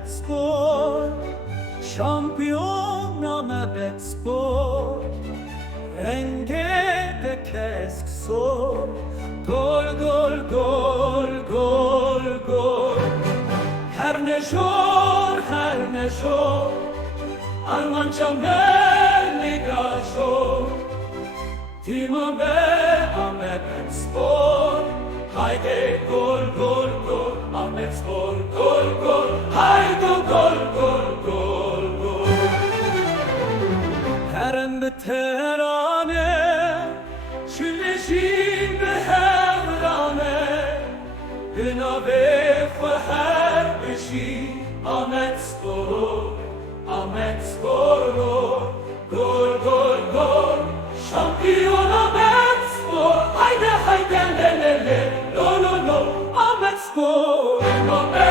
Amed Spor, şampiyon Amed Spor, renge de kesk sor, gol gol gol gol gol. Her ne şor, Armanca me ligaşor, Timo be Amed Spor, haydi gol gol gol, Amed Spor gol gol, haydi gol gol gol gol. Her en beterane, şüleşin be hevrane, Günave her beşi, Amed Spor, Amed Spor, gol gol gol, şampiyon Amed Spor, haydi haydi le le le, lo lo lo, Amed Spor, Amed